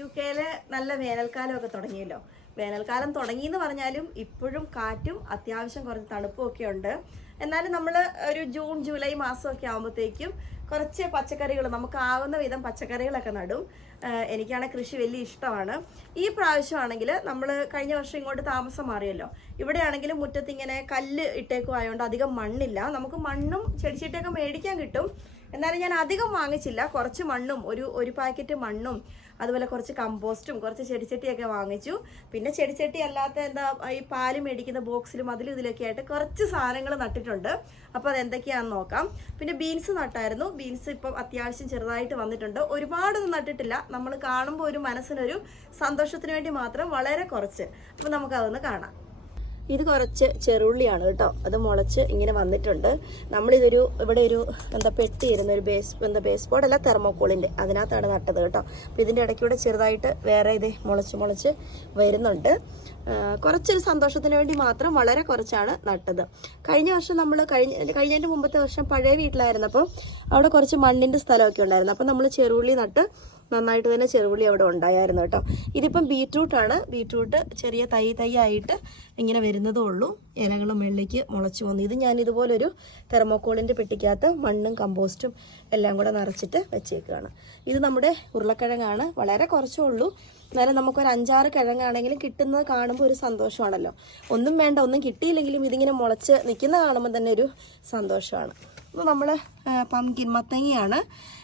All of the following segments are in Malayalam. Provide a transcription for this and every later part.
യു കെയിൽ നല്ല വേനൽക്കാലമൊക്കെ തുടങ്ങിയല്ലോ. വേനൽക്കാലം തുടങ്ങി എന്ന് പറഞ്ഞാലും ഇപ്പോഴും കാറ്റും അത്യാവശ്യം കുറച്ച് തണുപ്പും ഒക്കെ ഉണ്ട്. എന്നാലും നമ്മൾ ഒരു ജൂൺ ജൂലൈ മാസമൊക്കെ ആകുമ്പോഴത്തേക്കും കുറച്ച് പച്ചക്കറികൾ നമുക്ക് ആവുന്ന വിധം പച്ചക്കറികളൊക്കെ നടും. എനിക്കാണ് കൃഷി വലിയ ഇഷ്ടമാണ്. ഈ പ്രാവശ്യമാണെങ്കിൽ നമ്മൾ കഴിഞ്ഞ വർഷം ഇങ്ങോട്ട് താമസം മാറിയല്ലോ. ഇവിടെയാണെങ്കിലും മുറ്റത്ത് ഇങ്ങനെ കല്ല് ഇട്ടേക്കും ആയതുകൊണ്ട് അധികം മണ്ണില്ല. നമുക്ക് മണ്ണും ചെടിച്ചിട്ടൊക്കെ മേടിക്കാൻ കിട്ടും. എന്നാലും ഞാൻ അധികം വാങ്ങിച്ചില്ല. കുറച്ച് മണ്ണും ഒരു ഒരു പാക്കറ്റ് മണ്ണും അതുപോലെ കുറച്ച് കമ്പോസ്റ്റും കുറച്ച് ചെടിച്ചട്ടിയൊക്കെ വാങ്ങിച്ചു. പിന്നെ ചെടിച്ചട്ടി അല്ലാത്ത എന്താ ഈ പാൽ മേടിക്കുന്ന ബോക്സിലും അതിലും ഇതിലൊക്കെ ആയിട്ട് കുറച്ച് സാധനങ്ങൾ നട്ടിട്ടുണ്ട്. അപ്പോൾ അത് എന്തൊക്കെയാണെന്ന് നോക്കാം. പിന്നെ ബീൻസ് നട്ടായിരുന്നു. ബീൻസ് ഇപ്പം അത്യാവശ്യം ചെറുതായിട്ട് വന്നിട്ടുണ്ട്. ഒരുപാടൊന്നും നട്ടിട്ടില്ല. നമ്മൾ കാണുമ്പോൾ ഒരു മനസ്സിനൊരു സന്തോഷത്തിന് വേണ്ടി മാത്രം വളരെ കുറച്ച്. അപ്പോൾ നമുക്കതൊന്ന് കാണാം. ഇത് കുറച്ച് ചെറുള്ളിയാണ് കേട്ടോ. അത് മുളച്ച് ഇങ്ങനെ വന്നിട്ടുണ്ട്. നമ്മളിതൊരു ഇവിടെ ഒരു എന്താ പെട്ടി ഇരുന്ന ഒരു ബേസ് എന്താ ബേസ് ബോർഡ് അല്ല തെർമോക്കോളിന്റെ അതിനകത്താണ് നട്ടത് കേട്ടോ. അപ്പോൾ ഇതിന്റെ ഇടയ്ക്കൂടെ ചെറുതായിട്ട് വേറെ ഇത് മുളച്ച് മുളച്ച് വരുന്നുണ്ട്. കുറച്ചൊരു സന്തോഷത്തിന് വേണ്ടി മാത്രം വളരെ കുറച്ചാണ് നട്ടത്. കഴിഞ്ഞ വർഷം നമ്മൾ കഴിഞ്ഞ കഴിഞ്ഞതിന്റെ മുമ്പത്തെ വർഷം പഴയ വീട്ടിലായിരുന്നപ്പോൾ അവിടെ കുറച്ച് മണ്ണിന്റെ സ്ഥലമൊക്കെ ഉണ്ടായിരുന്നു. അപ്പോൾ നമ്മൾ ചെറുള്ളി നട്ട് നന്നായിട്ട് തന്നെ ചെറുപുളി അവിടെ ഉണ്ടായിരുന്നു കേട്ടോ. ഇതിപ്പം ബീറ്റ്റൂട്ടാണ് ബീറ്റ്റൂട്ട് ചെറിയ തൈ തൈ ആയിട്ട് ഇങ്ങനെ വരുന്നതേ ഉള്ളൂ. ഇലകളും വെള്ളിക്ക് മുളച്ചു വന്നു. ഇത് ഞാൻ ഇതുപോലൊരു തെർമോക്കോളിന്റെ പെട്ടിക്കകത്ത് മണ്ണും കമ്പോസ്റ്റും എല്ലാം കൂടെ നിറച്ചിട്ട് വെച്ചേക്കുകയാണ് ഇത് നമ്മുടെ ഉരുളക്കിഴങ്ങാണ്. വളരെ കുറച്ചേ ഉള്ളൂ. എന്നാലും നമുക്കൊരു അഞ്ചാറ് കിഴങ്ങാണെങ്കിലും കിട്ടുന്നത് കാണുമ്പോൾ ഒരു സന്തോഷമാണല്ലോ. ഒന്നും വേണ്ട ഒന്നും കിട്ടിയില്ലെങ്കിലും ഇതിങ്ങനെ മുളച്ച് നിൽക്കുന്നത് കാണുമ്പോൾ തന്നെ ഒരു സന്തോഷമാണ്. അപ്പോൾ നമ്മൾ പംകിൻ മത്തങ്ങയാണ്.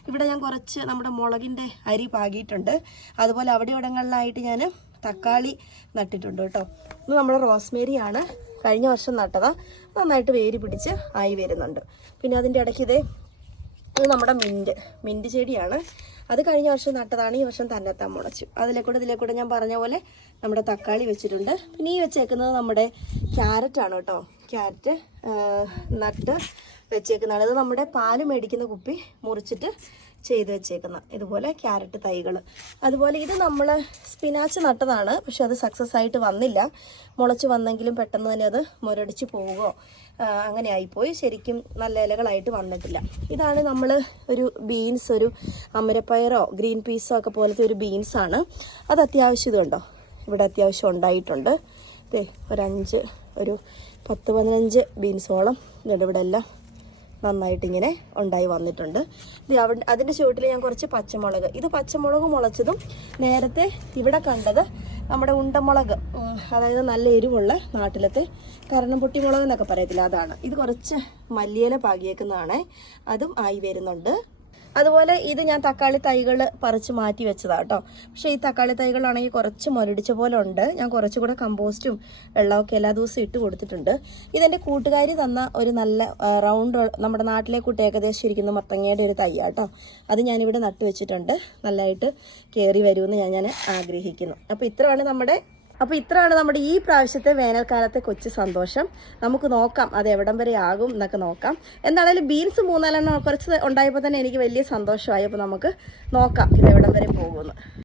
ഇവിടെ ഞാൻ കുറച്ച് നമ്മുടെ മുളകിന്റെ അരി പാകിയിട്ടുണ്ട്. അതുപോലെ അവിടെ ഇവിടങ്ങളിലായിട്ട് ഞാൻ തക്കാളി നട്ടിട്ടുണ്ട് കേട്ടോ. ഇത് നമ്മുടെ റോസ്മേരിയാണ്. കഴിഞ്ഞ വർഷം നട്ടതാണ് നന്നായിട്ട് വേര് പിടിച്ച് ആയി വരുന്നുണ്ട്. പിന്നെ അതിന്റെ ഇടയ്ക്ക് ഇതേ ഇത് നമ്മുടെ മിന്റ് മിന്റ് ചെടിയാണ്. അത് കഴിഞ്ഞ വർഷം നട്ടതാണ് ഈ വർഷം തന്നെത്താൻ മുളച്ചു. അതിലെ കൂടെ ഇതിലെ കൂടെ ഞാൻ പറഞ്ഞ പോലെ നമ്മുടെ തക്കാളി വെച്ചിട്ടുണ്ട്. പിന്നെ ഈ വെച്ചേക്കുന്നത് നമ്മുടെ ക്യാരറ്റാണ് കേട്ടോ. ക്യാരറ്റ് നട്ട് വെച്ചേക്കുന്നതാണ്. ഇത് നമ്മുടെ പാൽ മേടിക്കുന്ന കുപ്പി മുറിച്ചിട്ട് ചെയ്ത് വെച്ചേക്കുന്ന ഇതുപോലെ ക്യാരറ്റ് തൈകൾ. അതുപോലെ ഇത് നമ്മൾ സ്പിനാച്ച് നട്ടതാണ് പക്ഷെ അത് സക്സസ് ആയിട്ട് വന്നില്ല. മുളച്ച് വന്നെങ്കിലും പെട്ടെന്ന് തന്നെ അത് മുരടിച്ച് പോവുകയോ അങ്ങനെ ആയിപ്പോയി. ശരിക്കും നല്ല ഇലകളായിട്ട് വന്നിട്ടില്ല. ഇതാണ് നമ്മൾ ഒരു ബീൻസ് ഒരു അമരപ്പയറോ ഗ്രീൻ പീസോ ഒക്കെ പോലത്തെ ഒരു ബീൻസാണ് അത് അത്യാവശ്യം ഇതുണ്ടോ? ഇവിടെ അത്യാവശ്യം ഉണ്ടായിട്ടുണ്ട്. ദേ ഒരഞ്ച് ഒരു പത്ത് പതിനഞ്ച് ബീൻസോളം ഇതുണ്ട് ഇവിടെ എല്ലാം നന്നായിട്ടിങ്ങനെ ഉണ്ടായി വന്നിട്ടുണ്ട്. ഇത് അതിന്റെ ചുവട്ടിൽ ഞാൻ കുറച്ച് പച്ചമുളക്. ഇത് പച്ചമുളക് മുളച്ചതും നേരത്തെ ഇവിടെ കണ്ടത് നമ്മുടെ ഉണ്ടമുളക് അതായത് നല്ല എരിവുള്ള നാട്ടിലത്തെ കരണം പൊട്ടിമുളക് എന്നൊക്കെ പറയത്തില്ല അതാണ്. ഇത് കുറച്ച് മല്ലിയില പാകിയേക്കുന്നതാണ്. അതും ആയി വരുന്നുണ്ട്. അതുപോലെ ഇത് ഞാൻ തക്കാളി തൈകൾ പറിച്ച് മാറ്റി വെച്ചതാണ് കേട്ടോ പക്ഷേ ഈ തക്കാളി തൈകളാണെങ്കിൽ കുറച്ച് മുരടിച്ച പോലെ ഉണ്ട്. ഞാൻ കുറച്ചുകൂടെ കമ്പോസ്റ്റും വെള്ളമൊക്കെ എല്ലാ ദിവസവും ഇട്ട് കൊടുത്തിട്ടുണ്ട്. ഇതെന്റെ കൂട്ടുകാരി തന്ന ഒരു നല്ല റൗണ്ട് നമ്മുടെ നാട്ടിലെ കൂട്ടി ഏകദേശം ഇരിക്കുന്ന മത്തങ്ങയുടെ ഒരു തൈ കേട്ടോ അത് ഞാനിവിടെ നട്ടുവെച്ചിട്ടുണ്ട്. നല്ലതായിട്ട് കയറി വരുമെന്ന് ഞാൻ ഞാൻ ആഗ്രഹിക്കുന്നു. അപ്പോൾ ഇത്രയാണ് നമ്മുടെ അപ്പോൾ ഇത്രയാണ് നമ്മുടെ ഈ പ്രാവശ്യത്തെ വേനൽക്കാലത്തെ കൊച്ചു സന്തോഷം. നമുക്ക് നോക്കാം അത് എവിടം വരെ ആകും എന്നൊക്കെ നോക്കാം. എന്താണേലും ബീൻസ് മൂന്നാലെണ്ണം കുറച്ച് ഉണ്ടായപ്പോൾ തന്നെ എനിക്ക് വലിയ സന്തോഷമായി. അപ്പോൾ നമുക്ക് നോക്കാം ഇത് എവിടം വരെ പോകുമെന്ന്